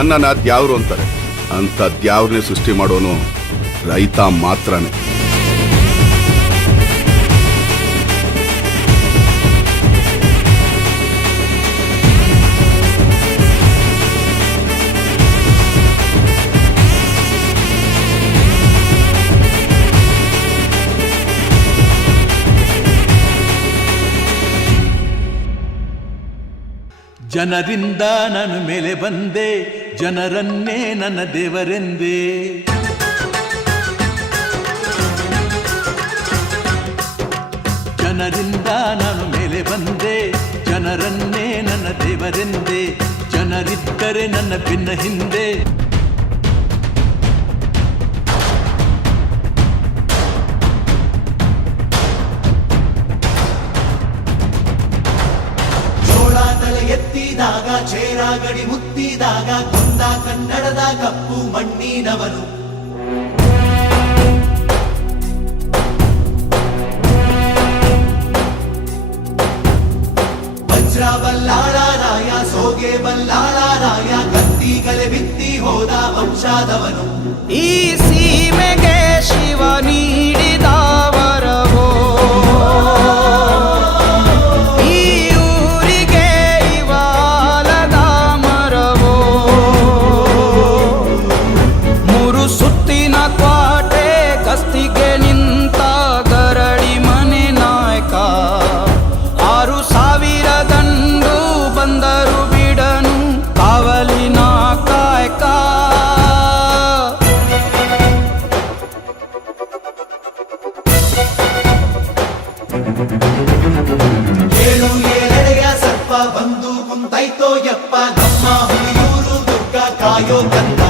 ಅನ್ನನ ದ್ಯಾವ್ರು ಅಂತಾರೆ. ಅಂತ ದ್ಯಾವ್ರನ್ನೇ ಸೃಷ್ಟಿ ಮಾಡೋನು ರೈತ ಮಾತ್ರನೇ. ಜನರಿಂದ ನಾನು ಮೇಲೆ ಬಂದೆ, ಜನರನ್ನೇ ನನ್ನ ದೇವರೆಂದೆ. ಜನರಿಂದ ನಾನು ಮೇಲೆ ಬಂದೆ, ಜನರನ್ನೇ ನನ್ನ ದೇವರೆಂದೆ. ಜನರಿದ್ದರೆ ನನ್ನ ಭಿನ್ನ ಹಿಂದೆ. ಎತ್ತಿದಾಗ ಚೇರ ಗಡಿ ಮುತ್ತಿದಾಗ ಕೊಂದ ಕನ್ನಡದ ಕಪ್ಪು ಮಣ್ಣಿನವನು. ವಜ್ರ ಬಲ್ಲಾಳರಾಯ ಸೋಗೆ ಬಲ್ಲಾಳರಾಯ ಕತ್ತಿಗಲೆ ಬಿತ್ತಿ ಹೋದ ವಂಶಾದವನು. ಈ ಸೀಮೆಗೆ ಶಿವ ನೀಡಿದ ವರವೋ, ಕಸ್ತಿಗೆ ನಿಂತ ಗರಡಿ ಮನೆ ನಾಯಕ. 6,000 ದಂಡು ಬಂದರು ಬಿಡನು ಕಾವಲಿನ ಕಾಯಕ. ಏಳು ಏಳೆಡೆಯ ಸರ್ಪ ಬಂದು ಕುಂತೈತೋ ಯಪ್ಪ, ನಮ್ಮ ಹುಲಿಯೂರು ದುರ್ಗ ಕಾಯೋ ಕಂದ.